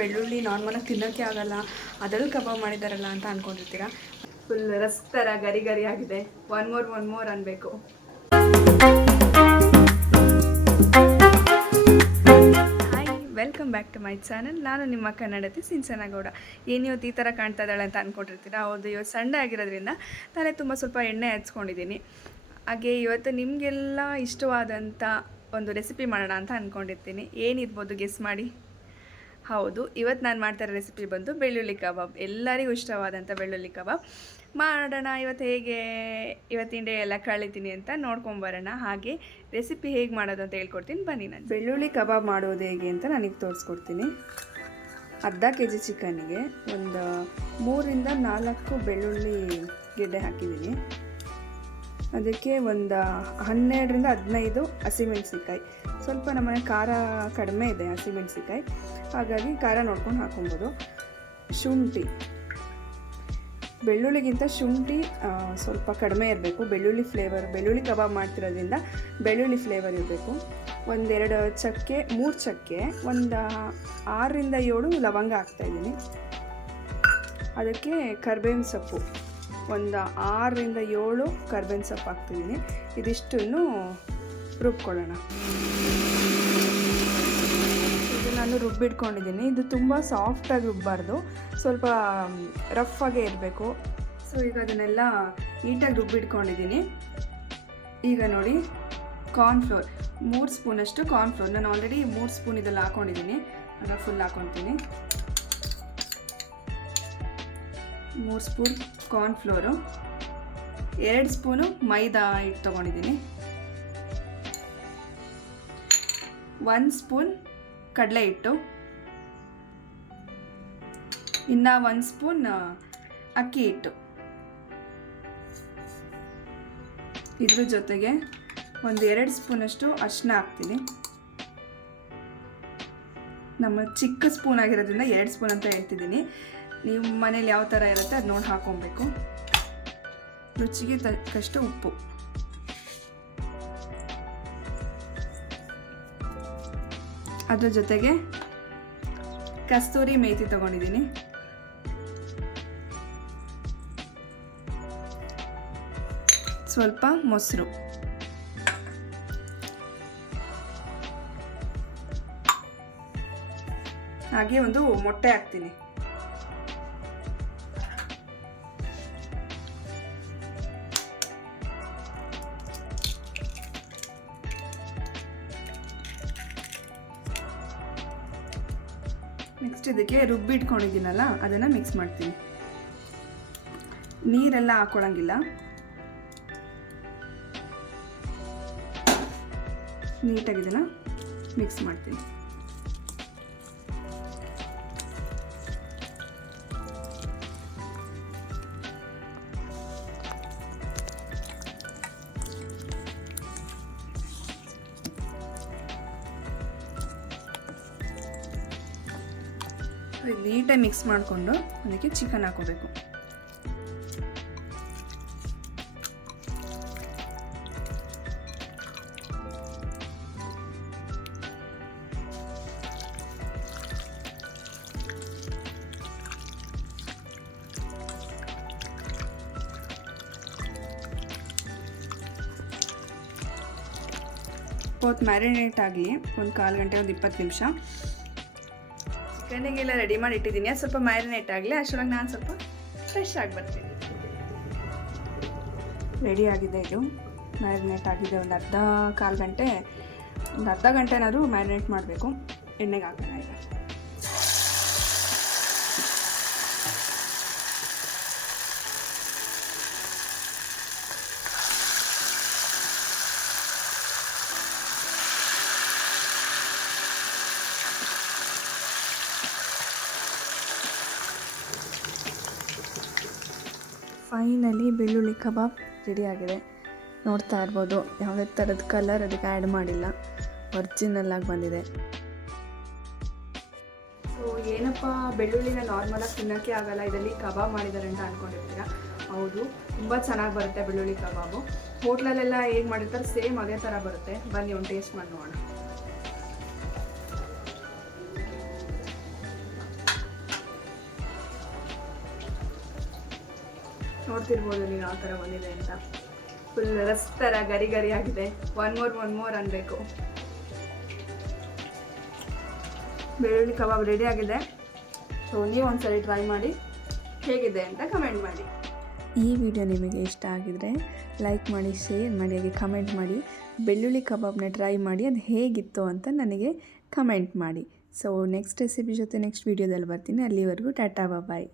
ಬೆಳ್ಳುಳ್ಳಿ ನಾರ್ಮಲಾಗಿ ತಿನ್ನೋಕ್ಕೆ ಆಗಲ್ಲ. ಅದರಲ್ಲಿ ಕಬಾಬ್ ಮಾಡಿದಾರಲ್ಲ ಅಂತ ಅಂದ್ಕೊಂಡಿರ್ತೀರಾ ಫುಲ್ ರಸ್ಕ್ ಥರ ಗರಿ ಗರಿ ಆಗಿದೆ. ಒನ್ ಮೋರ್ ಒನ್ ಮೋರ್ ಅನ್ಬೇಕು. Hi welcome back to my channel ನಾನು ನಿಮ್ಮ ಕನ್ನಡತಿ ಸಿಂಚನಗೌಡ. ಏನು ಇವತ್ತು ಈ ಥರ ಕಾಣ್ತಾ ಇದ್ದಾಳೆ ಅಂತ ಅಂದ್ಕೊಂಡಿರ್ತೀರಾ ಹೌದು ಇವತ್ತು ಸಂಡೇ ಆಗಿರೋದ್ರಿಂದ ತಲೆ ತುಂಬ ಸ್ವಲ್ಪ ಎಣ್ಣೆ ಹಚ್ಕೊಂಡಿದ್ದೀನಿ. ಹಾಗೆ ಇವತ್ತು ನಿಮಗೆಲ್ಲ ಇಷ್ಟವಾದಂಥ ಒಂದು ರೆಸಿಪಿ ಮಾಡೋಣ ಅಂತ ಅಂದ್ಕೊಂಡಿರ್ತೀನಿ ಏನಿರ್ಬೋದು ಗೆಸ್ ಮಾಡಿ? ಹೌದು ಇವತ್ತು ನಾನು ಮಾಡ್ತಾ ಇರೋ ರೆಸಿಪಿ ಬಂದು ಬೆಳ್ಳುಳ್ಳಿ ಕಬಾಬ್. ಎಲ್ಲರಿಗೂ ಇಷ್ಟವಾದಂಥ ಬೆಳ್ಳುಳ್ಳಿ ಕಬಾಬ್. ಮಾಡೋಣ ಇವತ್ತು ಹೇಗೆ, ಇವತ್ತಿನ ಡೇ ಎಲ್ಲ ಕಳಿತೀನಿ ಅಂತ ನೋಡ್ಕೊಂಬರೋಣ ಹಾಗೆ ರೆಸಿಪಿ ಹೇಗೆ ಮಾಡೋದು ಅಂತ ಹೇಳ್ಕೊಡ್ತೀನಿ. ಬನ್ನಿ ನಾನು. ಬೆಳ್ಳುಳ್ಳಿ ಕಬಾಬ್ ಮಾಡೋದು ಹೇಗೆ ಅಂತ ನನಗೆ ತೋರಿಸ್ಕೊಡ್ತೀನಿ. ಅರ್ಧ ಕೆ ಜಿ ಚಿಕನ್ನಿಗೆ ಒಂದು ಮೂರಿಂದ ನಾಲ್ಕು ಬೆಳ್ಳುಳ್ಳಿ ಗೆಡ್ಡೆ ಹಾಕಿದ್ದೀನಿ. ಅದಕ್ಕೆ ಒಂದು ಹನ್ನೆರಡರಿಂದ ಹದಿನೈದು ಹಸಿಮೆಣಸಿಕಾಯಿ ಸ್ವಲ್ಪ ನಮ್ಮನೆ ಖಾರ ಕಡಿಮೆ ಇದೆ ಹಸಿಮೆಣಸಿಕಾಯಿ ಹಾಗಾಗಿ ಖಾರ ನೋಡ್ಕೊಂಡು ಹಾಕೊಬೋದು. ಶುಂಠಿ. ಬೆಳ್ಳುಳ್ಳಿಗಿಂತ ಶುಂಠಿ ಸ್ವಲ್ಪ ಕಡಿಮೆ ಇರಬೇಕು. ಬೆಳ್ಳುಳ್ಳಿ ಫ್ಲೇವರ್ ಬೆಳ್ಳುಳ್ಳಿ ಕಬಾಬ್ ಮಾಡ್ತಿರೋದ್ರಿಂದ ಬೆಳ್ಳುಳ್ಳಿ ಫ್ಲೇವರ್ ಇರಬೇಕು. ಒಂದೆರಡು ಚಕ್ಕೆ, ಮೂರು ಚಕ್ಕೆ, ಒಂದು ಆರರಿಂದ ಏಳು ಲವಂಗ ಹಾಕ್ತಾಯಿದ್ದೀನಿ ಅದಕ್ಕೆ ಕರ್ಬೇವಿನ ಸೊಪ್ಪು. ಒಂದು ಆರರಿಂದ ಏಳು ಕರ್ಬೇವಿನ ಸೊಪ್ಪು ಹಾಕ್ತಿದ್ದೀನಿ. ಇದಿಷ್ಟನ್ನು ರುಬ್ಕೊಳ್ಳೋಣ ಇದು ನಾನು ರುಬ್ಬಿಟ್ಕೊಂಡಿದ್ದೀನಿ. ಇದು ತುಂಬ ಸಾಫ್ಟಾಗಿ ರುಬ್ಬಾರ್ದು. ಸ್ವಲ್ಪ ರಫ್ ಆಗೇ ಇರಬೇಕು. ಸೊ ಈಗ ಅದನ್ನೆಲ್ಲ ನೀಟಾಗಿ ರುಬ್ಬಿಟ್ಕೊಂಡಿದ್ದೀನಿ. ಈಗ ನೋಡಿ ಕಾರ್ನ್ಫ್ಲೋರ್ ಮೂರು ಸ್ಪೂನಷ್ಟು ಕಾರ್ನ್ಫ್ಲೋರ್ ನಾನು ಆಲ್ರೆಡಿ ಮೂರು ಸ್ಪೂನ್ ಇದೆಲ್ಲ ಹಾಕ್ಕೊಂಡಿದ್ದೀನಿ ಅದನ್ನು ಫುಲ್ ಹಾಕೊತೀನಿ. ಮೂರು ಸ್ಪೂನ್ ಕಾರ್ನ್ ಫ್ಲೋರು ಎರಡು ಸ್ಪೂನು ಮೈದಾ ಹಿಟ್ಟು ತೊಗೊಂಡಿದ್ದೀನಿ. ಒಂದು ಸ್ಪೂನ್ ಕಡಲೆ ಹಿಟ್ಟು, ಇನ್ನು ಒಂದು ಸ್ಪೂನ್ ಅಕ್ಕಿ ಹಿಟ್ಟು. ಇದ್ರ ಜೊತೆಗೆ ಒಂದು ಎರಡು ಸ್ಪೂನಷ್ಟು ಅರಿಶಿನ ಹಾಕ್ತೀನಿ. ನಮ್ಮ ಚಿಕ್ಕ ಸ್ಪೂನ್ ಆಗಿರೋದ್ರಿಂದ ಎರಡು ಸ್ಪೂನ್ ಅಂತ ಹೇಳ್ತಿದ್ದೀನಿ. ನೀವು ಮನೇಲಿ ಯಾವ ಥರ ಇರುತ್ತೆ ಅದು ನೋಡಿ ಹಾಕೊಬೇಕು. ರುಚಿಗೆ ತಕ್ಕಷ್ಟು ಉಪ್ಪು. ಅದ್ರ ಜೊತೆಗೆ ಕಸ್ತೂರಿ ಮೇಥಿ ತಗೊಂಡಿದ್ದೀನಿ. ಸ್ವಲ್ಪ ಮೊಸರು. ಹಾಗೆ ಒಂದು ಮೊಟ್ಟೆ ಹಾಕ್ತೀನಿ. ನೆಕ್ಸ್ಟ್ ಇದಕ್ಕೆ ರುಬ್ಬಿಟ್ಕೊಂಡಿದ್ದೀನಲ್ಲ ಅದನ್ನು ಮಿಕ್ಸ್ ಮಾಡ್ತೀನಿ. ನೀರೆಲ್ಲ ಹಾಕೊಳ್ಳಂಗಿಲ್ಲ ನೀಟಾಗಿ ಇದನ್ನು ಮಿಕ್ಸ್ ಮಾಡ್ತೀನಿ. ನೀಟಾಗಿ ಮಿಕ್ಸ್ ಮಾಡಿಕೊಂಡು ಅದಕ್ಕೆ ಚಿಕನ್ ಹಾಕೋಬೇಕು ಹೊತ್ತು ಮ್ಯಾರಿನೇಟ್ ಆಗಲಿ ಒಂದು ಕಾಲು ಗಂಟೆ ಒಂದು ಇಪ್ಪತ್ತು ನಿಮಿಷ ಚಿಕನ್ನಿಗೆಲ್ಲ ರೆಡಿ ಮಾಡಿ ಇಟ್ಟಿದ್ದೀನಿ ಸ್ವಲ್ಪ ಮ್ಯಾರಿನೇಟ್ ಆಗಲಿ ಅಷ್ಟೊಳಗೆ ನಾನು ಸ್ವಲ್ಪ ಫ್ರೆಶ್ ಆಗಿ ಬರ್ತೀನಿ. ರೆಡಿ ಆಗಿದೆ ಇದು. ಮ್ಯಾರಿನೇಟ್ ಆಗಿದೆ ಒಂದು ಅರ್ಧ ಕಾಲು ಗಂಟೆ. ಒಂದು ಅರ್ಧ ಗಂಟೆನಾದರೂ ಮ್ಯಾರಿನೇಟ್ ಮಾಡಬೇಕು. ಎಣ್ಣೆಗೆ ಹಾಕೋಣ ಈಗ. ಫೈನಲಿ ಬೆಳ್ಳುಳ್ಳಿ ಕಬಾಬ್ ರೆಡಿಯಾಗಿದೆ ನೋಡ್ತಾ ಇರ್ಬೋದು, ಯಾವುದೇ ಥರದ ಕಲರ್ ಅದಕ್ಕೆ ಆ್ಯಡ್ ಮಾಡಿಲ್ಲ. ಒರ್ಜಿನಲ್ಲಾಗಿ ಬಂದಿದೆ. ಸೊ ಏನಪ್ಪ, ಬೆಳ್ಳುಳ್ಳಿನ ನಾರ್ಮಲಾಗಿ ತಿನ್ನೋಕ್ಕೆ ಆಗಲ್ಲ, ಇದರಲ್ಲಿ ಕಬಾಬ್ ಮಾಡಿದ್ದಾರೆ ಅಂತ ಅಂದ್ಕೊಂಡಿರ್ತೀರಾ ಹೌದು, ತುಂಬ ಚೆನ್ನಾಗಿ ಬರುತ್ತೆ ಬೆಳ್ಳುಳ್ಳಿ ಕಬಾಬು. ಹೋಟ್ಲಲ್ಲೆಲ್ಲ ಹೇಗೆ ಮಾಡಿರ್ತಾರೆ ಸೇಮ್ ಅದೇ ಥರ ಬರುತ್ತೆ. ಬನ್ನಿ, ಒಂದು ಟೇಸ್ಟ್ ಮಾಡಿ ನೋಡೋಣ. ನೋಡ್ತಿರ್ಬೋದು ನೀವು ಯಾವ ಥರ ಬಂದಿದೆ ಅಂತ. ಫುಲ್ ರಸ್ ಥರ ಗರಿ ಗರಿ ಆಗಿದೆ. ಒನ್ ಮೋರ್ ಒನ್ ಮೋರ್ ಅನ್ಬೇಕು. ಬೆಳ್ಳುಳ್ಳಿ ಕಬಾಬ್ ರೆಡಿ ಆಗಿದೆ. ಸೊ ನೀವು ಒಂದ್ಸರಿ ಟ್ರೈ ಮಾಡಿ ಹೇಗಿದೆ ಅಂತ ಕಮೆಂಟ್ ಮಾಡಿ. ಈ ವಿಡಿಯೋ ನಿಮಗೆ ಇಷ್ಟ ಆಗಿದ್ರೆ ಲೈಕ್ ಮಾಡಿ ಶೇರ್ ಮಾಡಿ, ಹಾಗೆ ಕಮೆಂಟ್ ಮಾಡಿ. ಬೆಳ್ಳುಳ್ಳಿ ಕಬಾಬ್ನ ಟ್ರೈ ಮಾಡಿ, ಅದು ಹೇಗಿತ್ತು ಅಂತ ನನಗೆ ಕಮೆಂಟ್ ಮಾಡಿ. ಸೊ ನೆಕ್ಸ್ಟ್ ರೆಸಿಪಿ ಜೊತೆ ನೆಕ್ಸ್ಟ್ ವೀಡಿಯೋದಲ್ಲಿ ಬರ್ತೀನಿ. ಅಲ್ಲಿವರೆಗೂ ಟಾಟಾ ಬಾಯ್